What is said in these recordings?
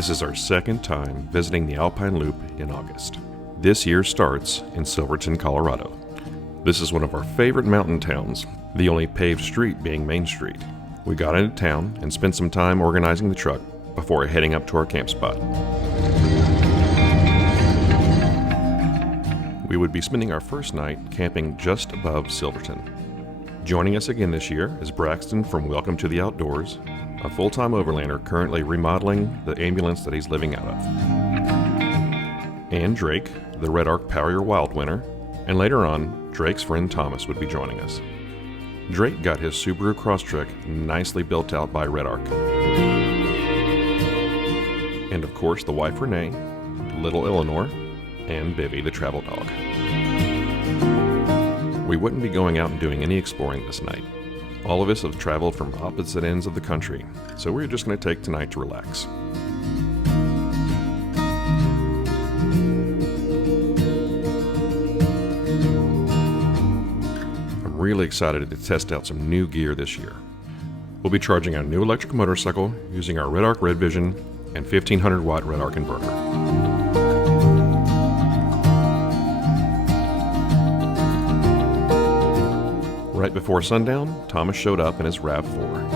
This is our second time visiting the Alpine Loop in August. This year starts in Silverton, Colorado. This is one of our favorite mountain towns, the only paved street being Main Street. We got into town and spent some time organizing the truck before heading up to our camp spot. We would be spending our first night camping just above Silverton. Joining us again this year is Braxton from Welcome to the Outdoors, a full-time overlander currently remodeling the ambulance that he's living out of. And Drake, the Redarc Power Your Wild winner, and later on, Drake's friend Thomas would be joining us. Drake got his Subaru Crosstrek nicely built out by Redarc. And of course, the wife Renee, little Eleanor, and Bivy, the travel dog. We wouldn't be going out and doing any exploring this night. All of us have traveled from opposite ends of the country, so we're just going to take tonight to relax. I'm really excited to test out some new gear this year. We'll be charging our new electric motorcycle using our Redarc Red Vision and 1500 watt Redarc inverter. Right before sundown, Thomas showed up in his Rav4.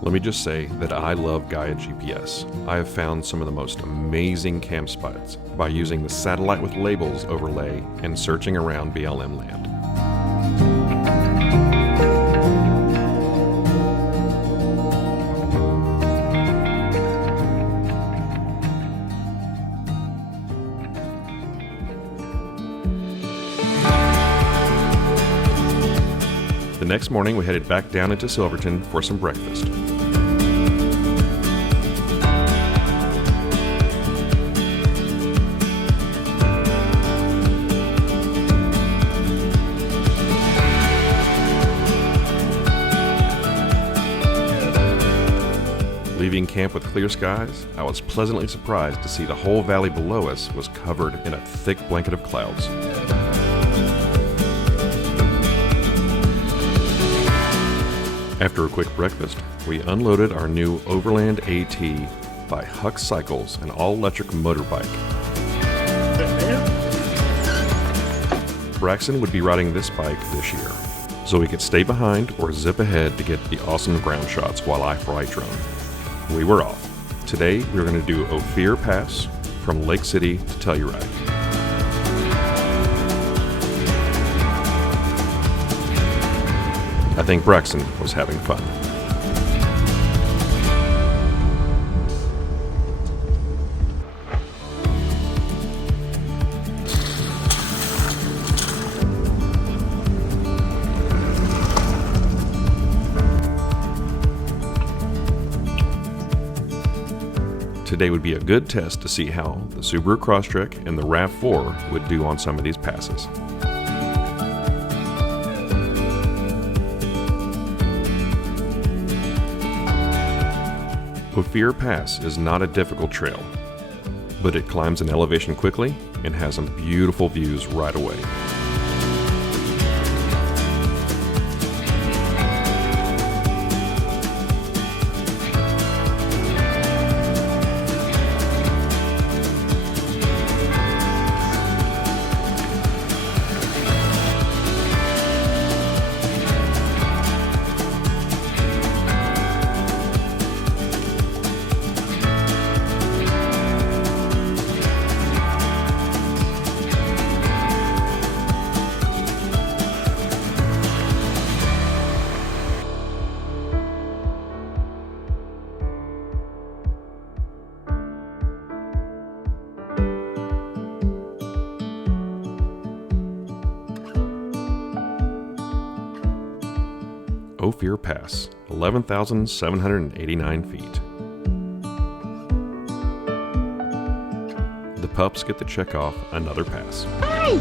Let me just say that I love Gaia GPS. I have found some of the most amazing camp spots by using the satellite with labels overlay and searching around BLM land. The next morning, we headed back down into Silverton for some breakfast. Leaving camp with clear skies, I was pleasantly surprised to see the whole valley below us was covered in a thick blanket of clouds. After a quick breakfast, we unloaded our new Overland AT by Huck Cycles, an all-electric motorbike. Braxton would be riding this bike this year, so he could stay behind or zip ahead to get the awesome ground shots while I fly drone. We were off. Today, we're going to do Ophir Pass from Lake City to Telluride. I think Braxton was having fun. Today would be a good test to see how the Subaru Crosstrek and the Rav4 would do on some of these passes. Ophir Pass is not a difficult trail, but it climbs an elevation quickly and has some beautiful views right away. Ophir Pass, 11,789 feet. The pups get to check off another pass. Hi!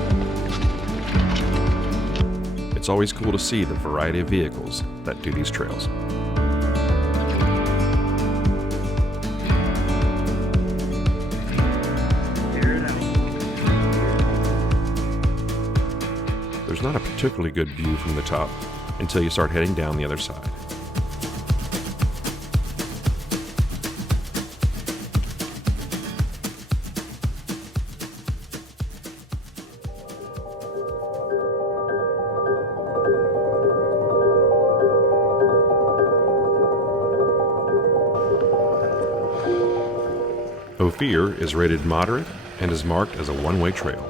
It's always cool to see the variety of vehicles that do these trails. There's not a particularly good view from the top until you start heading down the other side. Ophir is rated moderate and is marked as a one-way trail.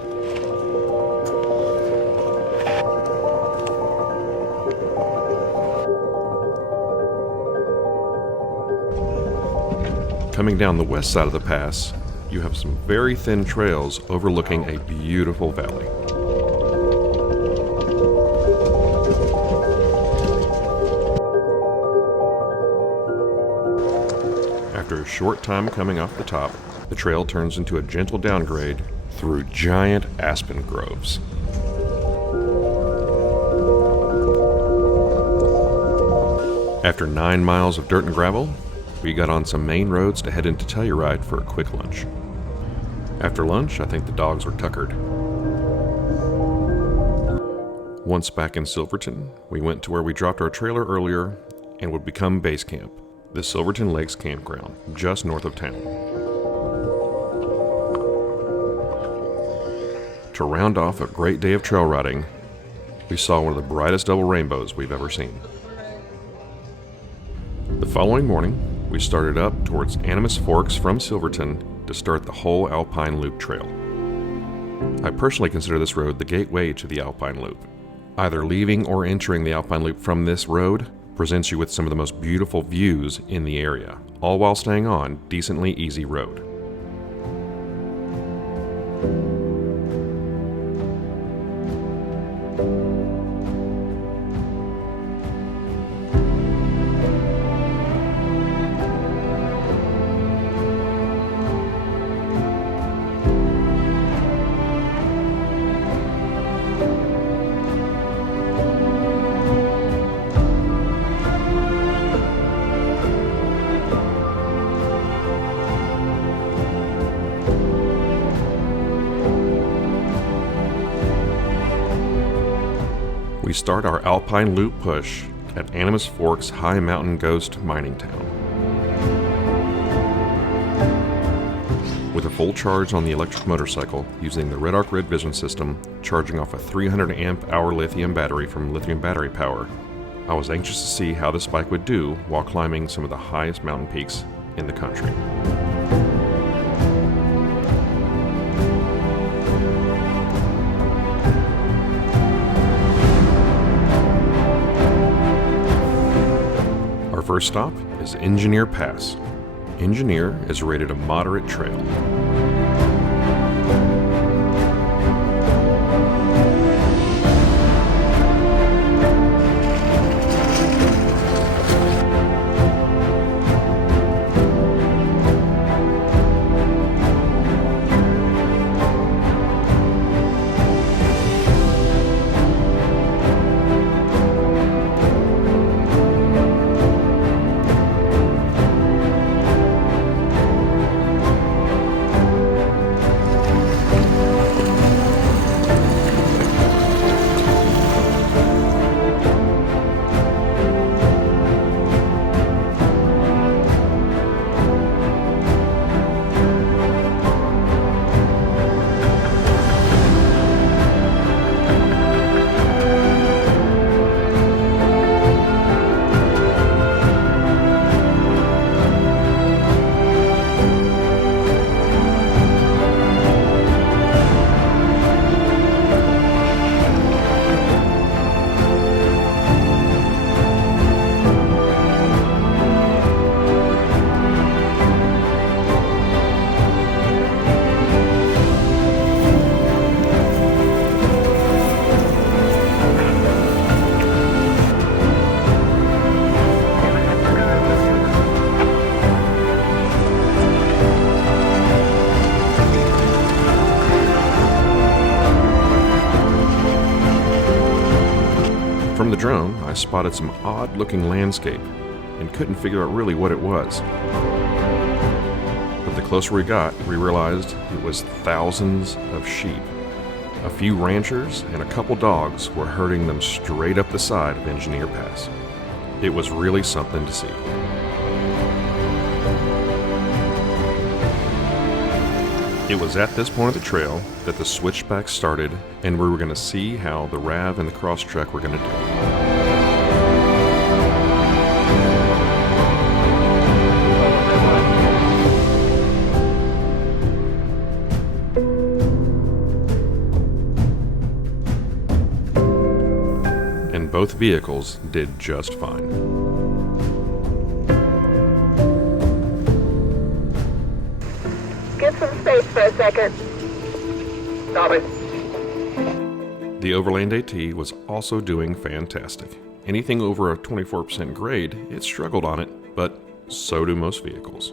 Coming down the west side of the pass, you have some very thin trails overlooking a beautiful valley. After a short time coming off the top, the trail turns into a gentle downgrade through giant aspen groves. After 9 miles of dirt and gravel, we got on some main roads to head into Telluride for a quick lunch. After lunch, I think the dogs were tuckered. Once back in Silverton, we went to where we dropped our trailer earlier and would become Basecamp, the Silverton Lakes campground, just north of town. To round off a great day of trail riding, we saw one of the brightest double rainbows we've ever seen. The following morning, we started up towards Animus Forks from Silverton to start the whole Alpine Loop trail. I personally consider this road the gateway to the Alpine Loop. Either leaving or entering the Alpine Loop from this road presents you with some of the most beautiful views in the area, all while staying on decently easy road. We start our Alpine Loop push at Animus Forks High Mountain Ghost mining town. With a full charge on the electric motorcycle using the Redarc Red Vision system, charging off a 300 amp hour lithium battery from Lithium Battery Power, I was anxious to see how this bike would do while climbing some of the highest mountain peaks in the country. First stop is Engineer Pass. Engineer is rated a moderate trail. From the drone, I spotted some odd-looking landscape and couldn't figure out really what it was. But the closer we got, we realized it was thousands of sheep. A few ranchers and a couple dogs were herding them straight up the side of Engineer Pass. It was really something to see. It was at this point of the trail that the switchback started, and we were going to see how the Rav and the Crosstrek were going to do. both vehicles did just fine. Get some space for a second. Stop it. The Overland AT was also doing fantastic. Anything over a 24% grade, it struggled on it, but so do most vehicles.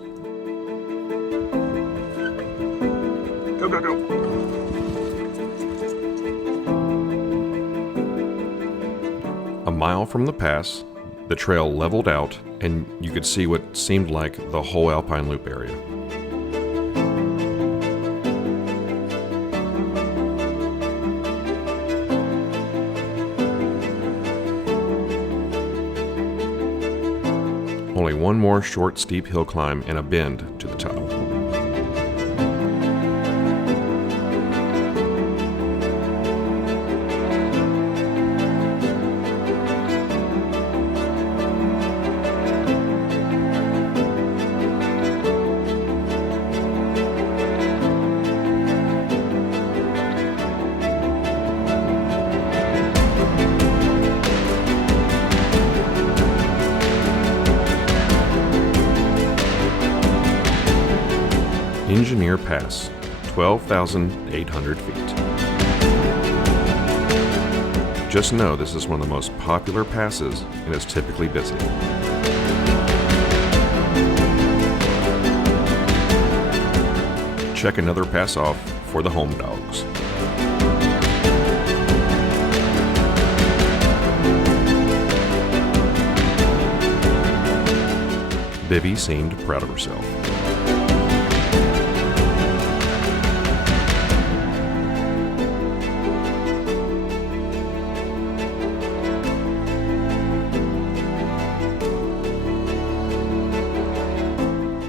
Go, go, go. A mile from the pass, the trail leveled out, and you could see what seemed like the whole Alpine Loop area. Only one more short, steep hill climb and a bend to the top. Engineer Pass, 12,800 feet. Just know this is one of the most popular passes and is typically busy. Check another pass off for the home dogs. Bibby seemed proud of herself.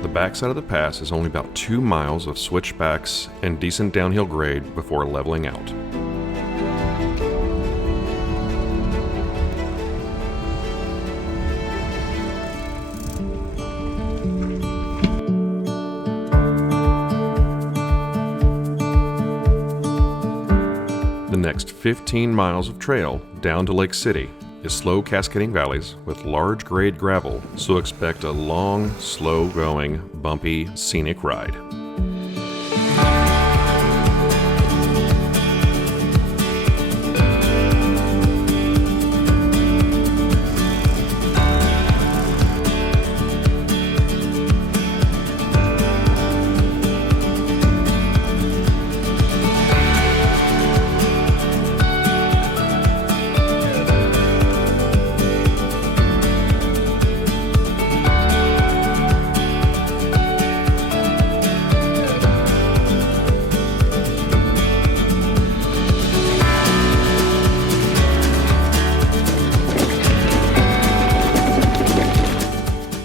The backside of the pass is only about 2 miles of switchbacks and decent downhill grade before leveling out. The next 15 miles of trail down to Lake City is slow cascading valleys with large grade gravel, so expect a long, slow-going, bumpy, scenic ride.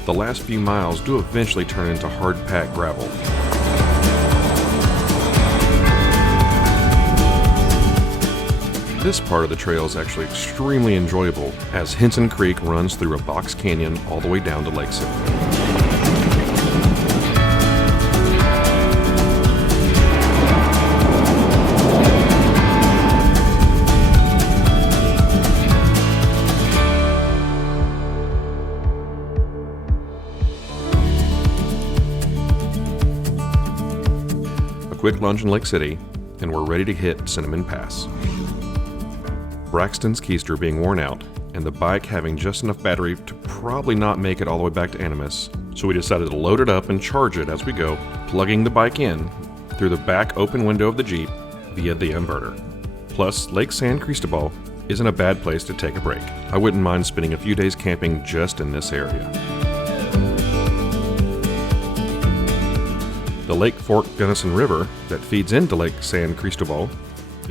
The last few miles do eventually turn into hard-packed gravel. This part of the trail is actually extremely enjoyable, as Henson Creek runs through a box canyon all the way down to Lake City. Quick lunch in Lake City, and we're ready to hit Cinnamon Pass. Braxton's keister being worn out, and the bike having just enough battery to probably not make it all the way back to Animus, so we decided to load it up and charge it as we go, plugging the bike in through the back open window of the Jeep via the inverter. Plus, Lake San Cristobal isn't a bad place to take a break. I wouldn't mind spending a few days camping just in this area. The Lake Fork Gunnison River that feeds into Lake San Cristobal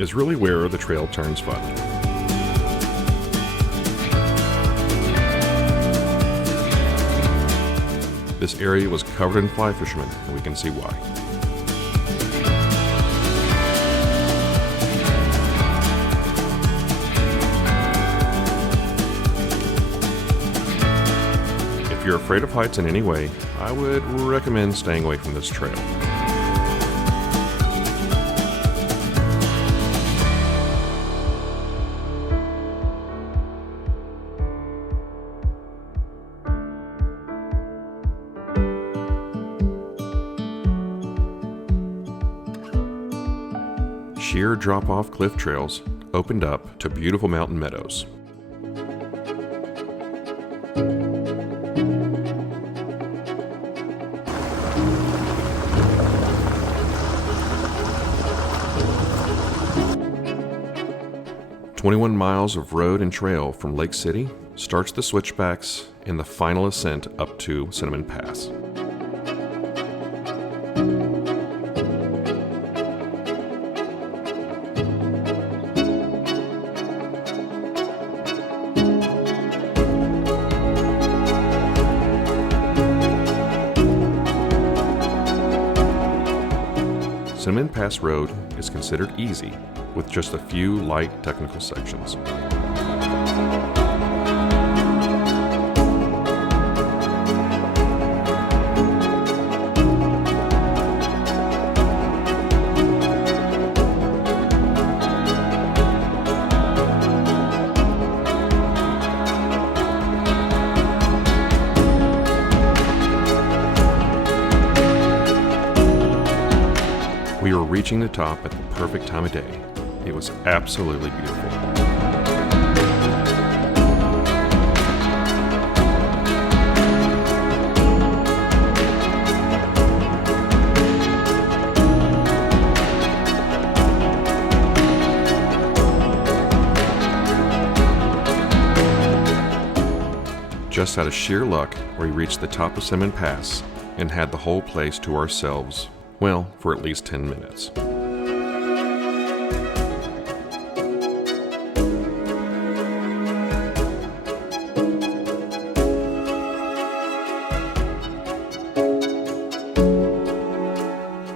is really where the trail turns fun. This area was covered in fly fishermen, and we can see why. If you're afraid of heights in any way, I would recommend staying away from this trail. sheer drop-off cliff trails opened up to beautiful mountain meadows. "21 miles of road and trail from Lake City starts the switchbacks and the final ascent up to Cinnamon Pass. Cinnamon Pass Road is considered easy, with just a few light technical sections. We were reaching the top at the perfect time of day. It was absolutely beautiful. Just out of sheer luck, we reached the top of Cinnamon Pass and had the whole place to ourselves, well, for at least 10 minutes.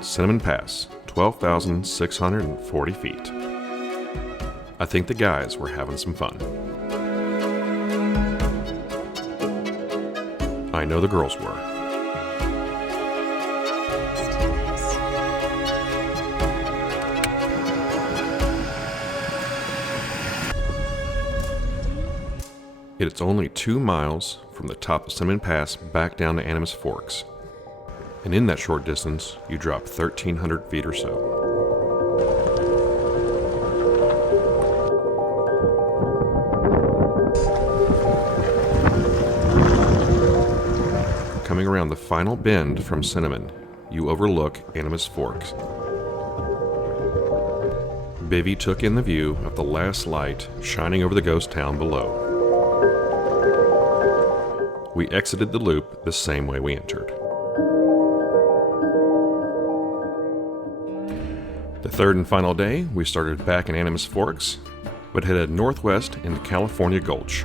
Cinnamon Pass, 12,640 feet. I think the guys were having some fun. I know the girls were. It's only 2 miles from the top of Cinnamon Pass back down to Animus Forks. And in that short distance, you drop 1,300 feet or so. Coming around the final bend from Cinnamon, you overlook Animus Forks. Bivy took in the view of the last light shining over the ghost town below. We exited the loop the same way we entered. The third and final day, we started back in Animus Forks, but headed northwest into California Gulch.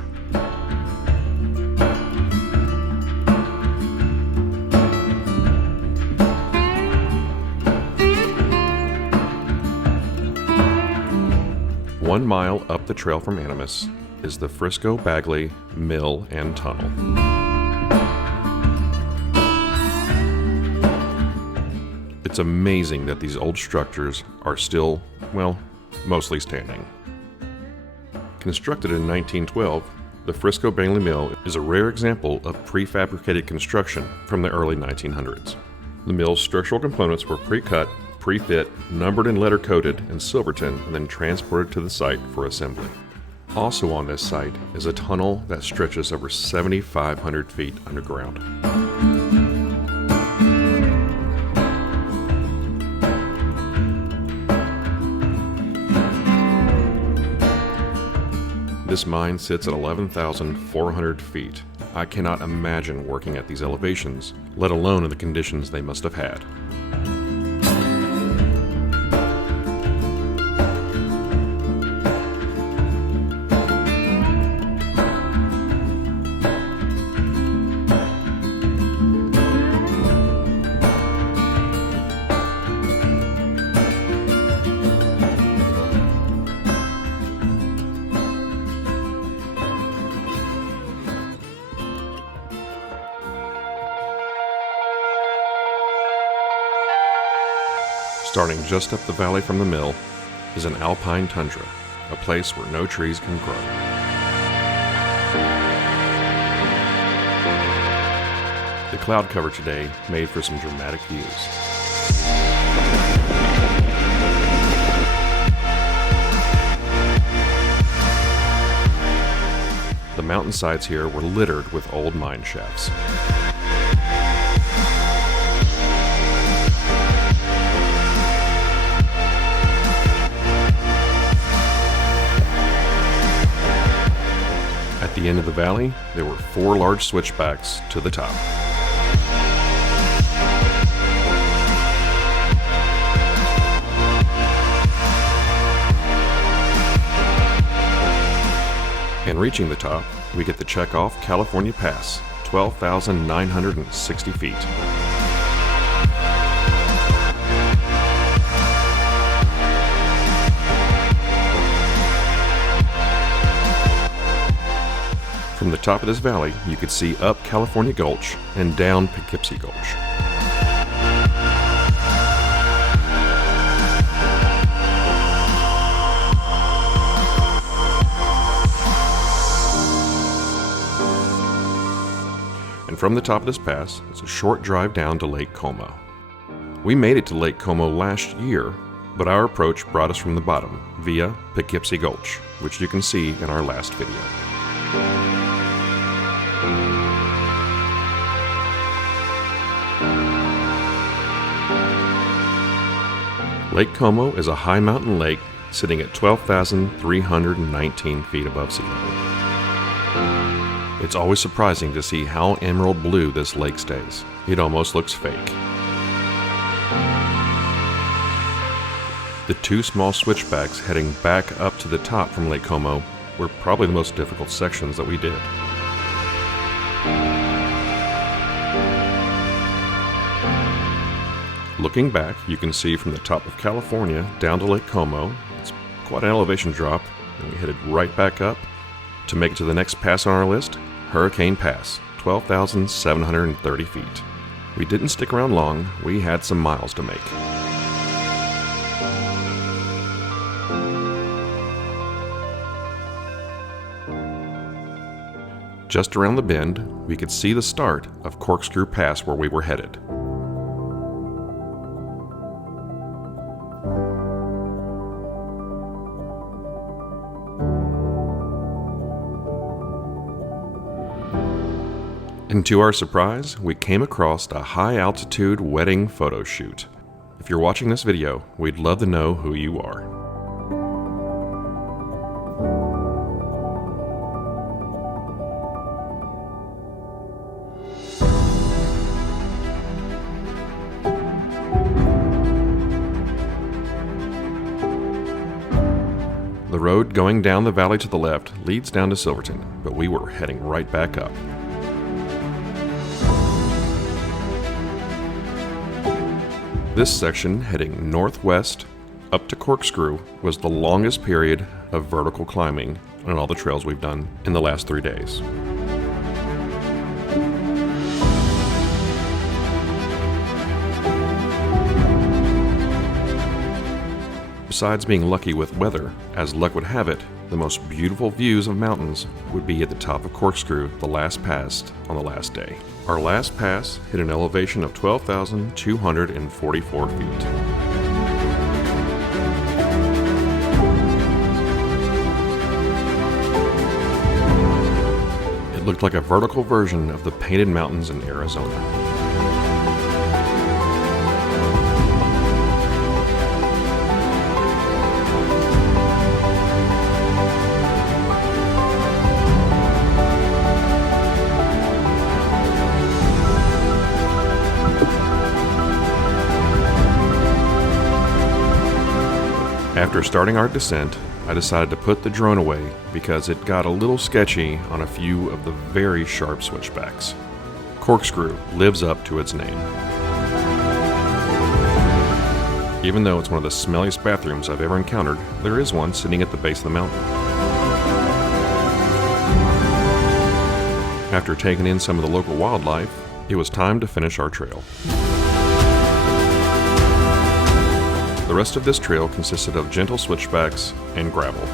One mile up the trail from Animus is the Frisco Mill and Tunnel. It's amazing that these old structures are still, well, mostly standing. Constructed in 1912, the Frisco Mill is a rare example of prefabricated construction from the early 1900s. The mill's structural components were pre-cut, pre-fit, numbered and letter-coded in Silverton, and then transported to the site for assembly. Also on this site is a tunnel that stretches over 7,500 feet underground. This mine sits at 11,400 feet. I cannot imagine working at these elevations, let alone in the conditions they must have had. Starting just up the valley from the mill is an alpine tundra, a place where no trees can grow. The cloud cover today made for some dramatic views. The mountainsides here were littered with old mine shafts. At the end of the valley, there were 4 large switchbacks to the top. And reaching the top, we get to check off California Pass, 12,960 feet. From the top of this valley, you could see up California Gulch and down Poughkeepsie Gulch. And from the top of this pass, it's a short drive down to Lake Como. We made it to Lake Como last year, but our approach brought us from the bottom via Poughkeepsie Gulch, which you can see in our last video. Lake Como is a high mountain lake sitting at 12,319 feet above sea level. It's always surprising to see how emerald blue this lake stays. It almost looks fake. The 2 small switchbacks heading back up to the top from Lake Como were probably the most difficult sections that we did. Looking back, you can see from the top of California down to Lake Como, it's quite an elevation drop, and we headed right back up to make it to the next pass on our list, Hurricane Pass, 12,730 feet. We didn't stick around long, we had some miles to make. Just around the bend, we could see the start of Corkscrew Pass where we were headed. And to our surprise, we came across a high-altitude wedding photo shoot. If you're watching this video, we'd love to know who you are. The road going down the valley to the left leads down to Silverton, but we were heading right back up. This section, heading northwest up to Corkscrew, was the longest period of vertical climbing on all the trails we've done in the last 3 days. Besides being lucky with weather, as luck would have it, the most beautiful views of mountains would be at the top of Corkscrew, the last pass on the last day. Our last pass hit an elevation of 12,244 feet. It looked like a vertical version of the Painted Mountains in Arizona. After starting our descent, I decided to put the drone away because it got a little sketchy on a few of the very sharp switchbacks. Corkscrew lives up to its name. Even though it's one of the smelliest bathrooms I've ever encountered, there is one sitting at the base of the mountain. After taking in some of the local wildlife, it was time to finish our trail. The rest of this trail consisted of gentle switchbacks and gravel.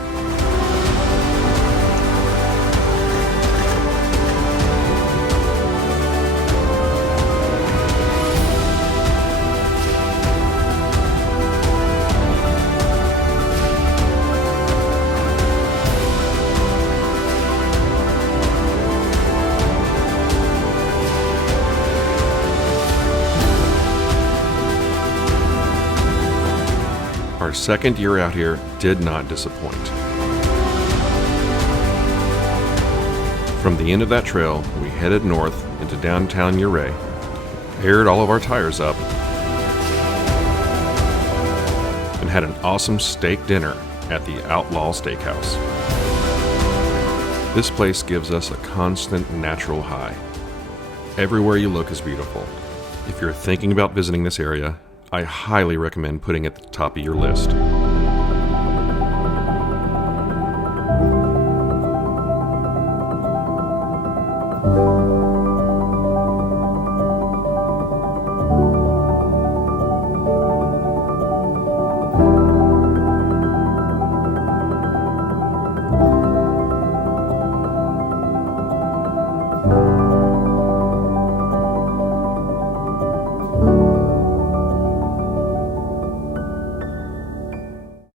Our second year out here did not disappoint. From the end of that trail, we headed north into downtown Ouray, aired all of our tires up, and had an awesome steak dinner at the Outlaw Steakhouse. This place gives us a constant natural high. Everywhere you look is beautiful. If you're thinking about visiting this area, I highly recommend putting it at the top of your list.